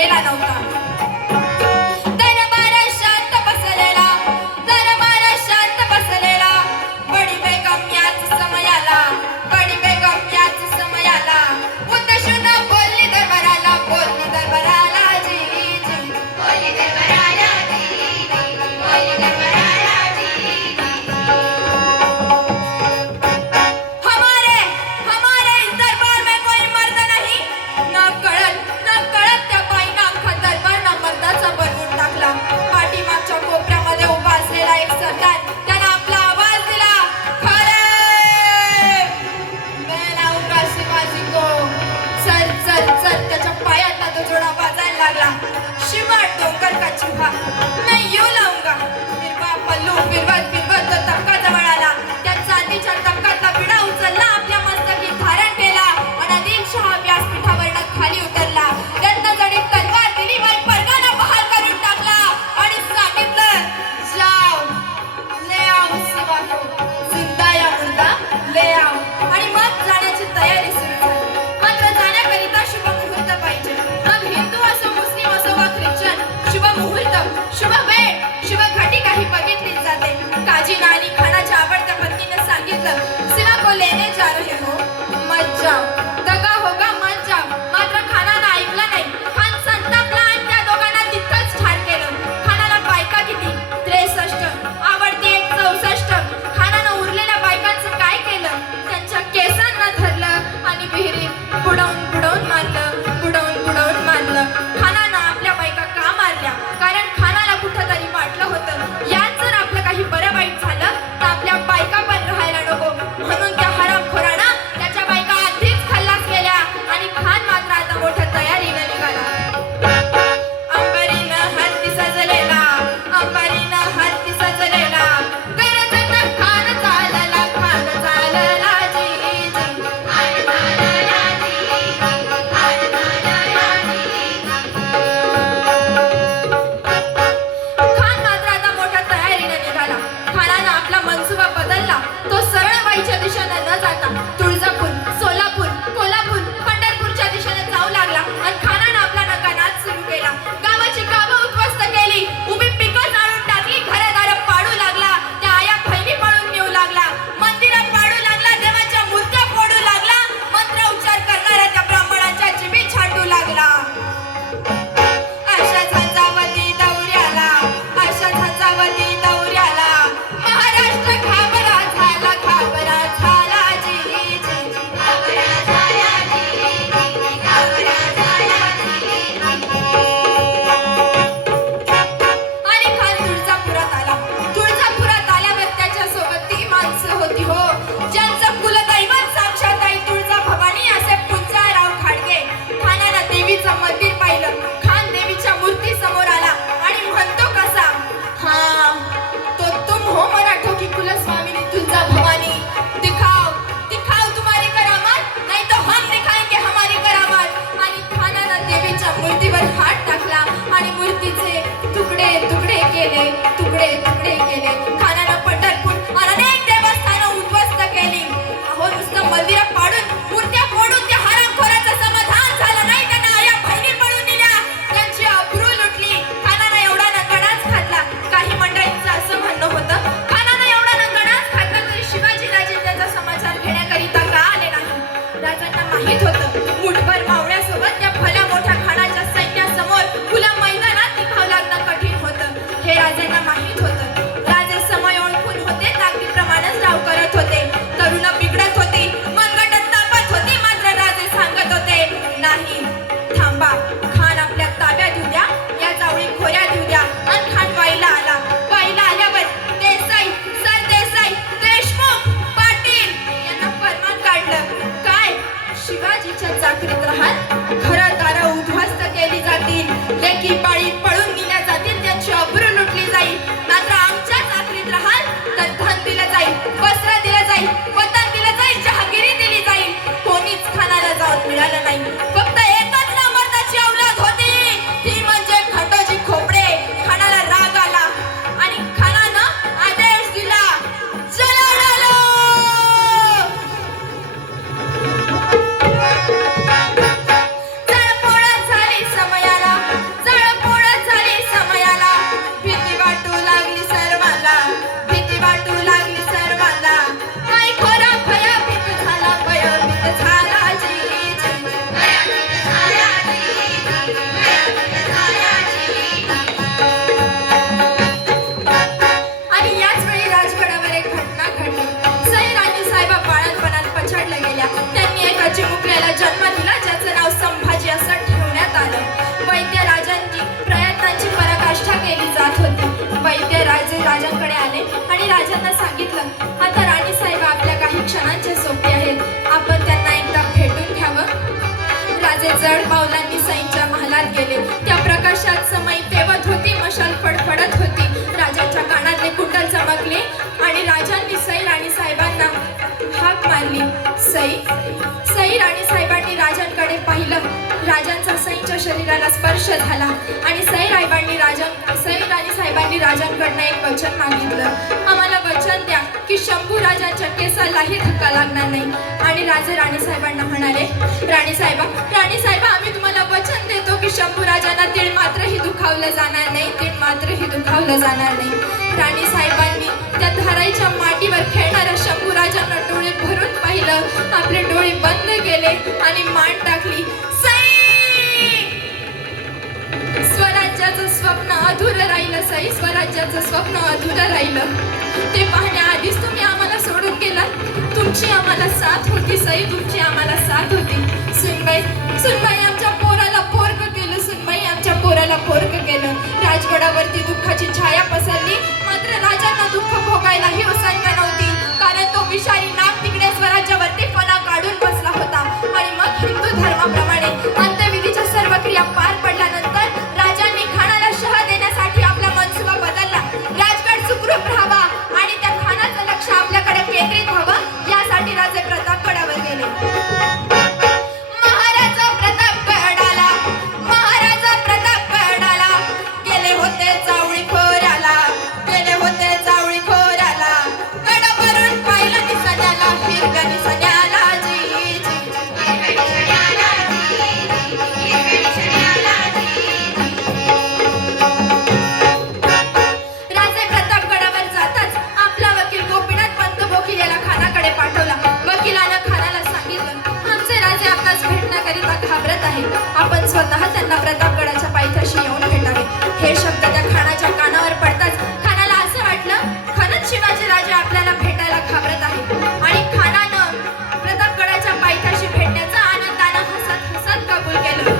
बसलेला नव्हता. हे राजांना माहित होतं. राजे समय त्यांना सांगितलं, आता राणी साहेब आपल्या काही क्षणांच्या सोबती आहेत, आपण त्यांना एकदा भेटून घ्यावं. राजे जड पावलांनी सईच्या महालात गेले. त्या प्रकाशात समय तेवत होती, मशाल फडफडत होती. राजाच्या कानातले कुंडल चमकले आणि राजांनी सई राणी साहेबांना हाक मारली. सई सई राणी साहेबांनी राजांकडे पाहिलं. राजांचा सईच्या शरीराला स्पर्श झाला आणि सई राणी साहेबांनी राजांकडनं एक वचन मागितलं. आम्हाला वचन द्या की शंभू राजांच्या केसालाही धक्का लागणार नाही. आणि राजे राणी साहेबांना म्हणाले, राणी साहेबा आम्ही तुम्हाला वचन देतो की शंभू राजांना तीळ मात्रही दुखावलं जाणार नाही, तीळ मात्रही दुखावलं जाणार नाही. राणी साहेबांनी त्या धाराईच्या मातीवर खेळणाऱ्या शंभू राजांना डोळे भरून पाहिलं. आपले डोळे बंद केले आणि मान टाकली. स्वराज्याचं स्वप्न अधुरं राहिलं सई, स्वराज्याचं स्वप्न अधुरं राहिलं. ते पाहण्याआधीच तुम्ही आम्हाला सोडून गेलात. तुमची आम्हाला साथ होती सई, तुमची आम्हाला साथ होती. सुनबाई आमच्या पोराला पोरकं केलं, सुनबाई आमच्या पोराला पोरकं केलं. राजगडावरती दुःखाची छाया पसरली, मात्र राजांना दुःख भोगायलाही उसंत नव्हती, कारण तो विषारी नाग तिकडे स्वराज्यावरती फणा काढून बसला होता. आणि मग हिंदू धर्माप्रमाणे अंत्यविधीच्या सर्व क्रिया पार पडल्यानंतर राजांनी खानाला शह देण्यासाठी आपला मनसुबा बदलला. राजगड सुखरूप राहावा आणि त्या खानाचं लक्ष आपल्याकडे केंद्रित व्हावं, यासाठी राजे प्रतापगडावर गेले. आपण स्वतः त्यांना प्रतापगडाच्या पायथ्याशी येऊन भेटावे. हे शब्द त्या खानाच्या कानावर पडताच खानाला असं वाटलं, खरंच शिवाजी राजे आपल्याला भेटायला घाबरत आहे. आणि खानानं प्रतापगडाच्या पायथ्याशी भेटण्याचं आनंदानं हसत हसत कबूल केलं.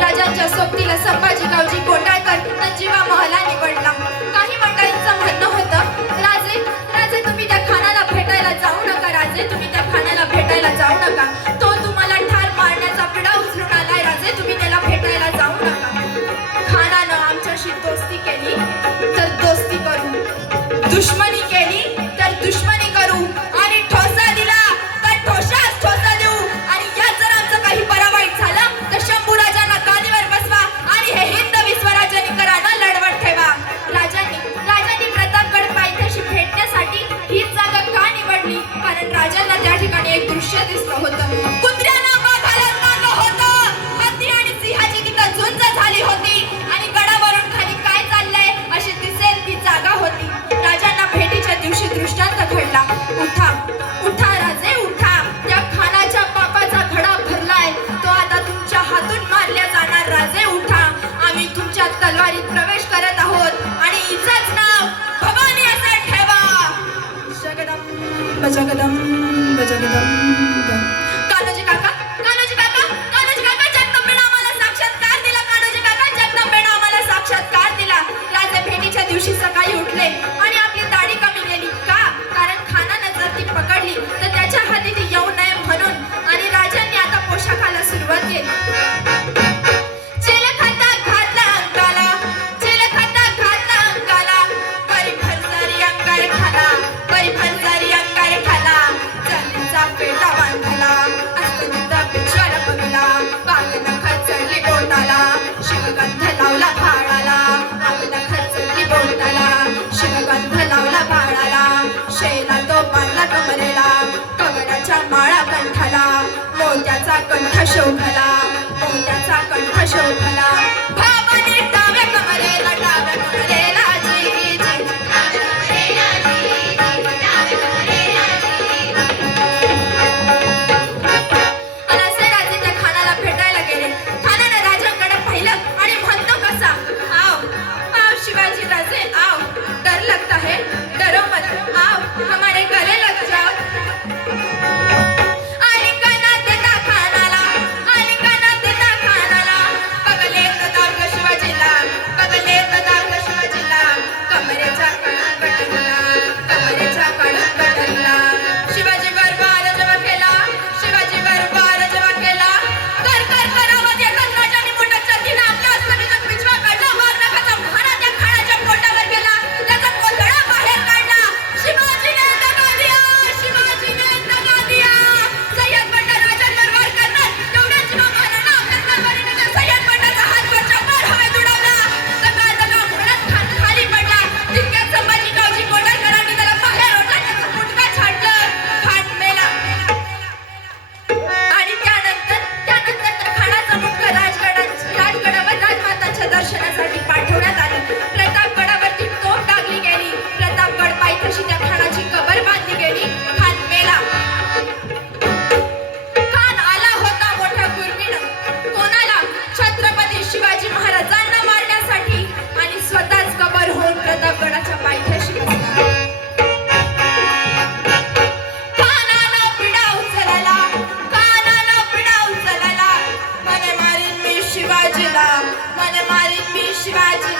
राजांच्या सोबतीला संभाजी गावजी कोंडाळकर नंजीबा महला निवडला. काही मंडळींचं म्हणणं होतं, राजे तुम्ही त्या खानाला भेटायला जाऊ नका, राजे तुम्ही त्या खानाला भेटायला जाऊ नका, तो तुम्हाला ठार मारण्याचा पिढा उचलून आलाय, राजे तुम्ही त्याला भेटायला जाऊ नका. खानानं आमच्याशी दोस्ती केली तर दोस्ती करू, दुश्मनी केली तर दुश्मनी करू, आणि ठोसा दिला तर ठोसाच ठोसा देऊ. आणि यात जर आमचं काही बरं वाईट झालं तर शंभू राजांना गादीवर बसवा आणि हे हिंदवी स्वराज्यनीकरांना लढवत ठेवा. राजांनी प्रतापगड पायथ्याशी भेटण्यासाठी हीच जागा का निवडली? कारण राजांना त्या ठिकाणी एक दृश्य दिसलं होतं. कुत्र्यांना वाघाला नांग होतं, हत्ती आणि सिंहाची तिथं झुंज झाली होती आणि गडावरून खाली काय चाललंय अशी दिसेल ती जागा होती. राजांना भेटीच्या दिवशी दृष्टांत घडला. उठा उठा राजे उठा, त्या खानाच्या पापाचा घडा भरलाय, तो आता तुमच्या हातून मारल्या जाणार. राजे उठा, आम्ही तुमच्या तलवारीत प्रवेश करत आहोत आणि हिचंच नाव भवानी असं ठेवा. जगदंब जगदंब जगदंब. कान्होजी काका जगदंबेनं आम्हाला साक्षात्कार दिला. कान्होजी काका जगदंबेनं आम्हाला साक्षात्कार दिला. राजे भेटीच्या दिवशी सकाळी उठले आणि आपली दाढी कमी केली. का? कारण खानानं जर ती पकडली तर त्याच्या हाती ती येऊ नये म्हणून. आणि राजांनी आता पोशाखाला सुरुवात केली. कंठ शोभला, मोत्याचा कंठ शोभला, भावाने डाव्या कमरेला जी जी. शिवाजी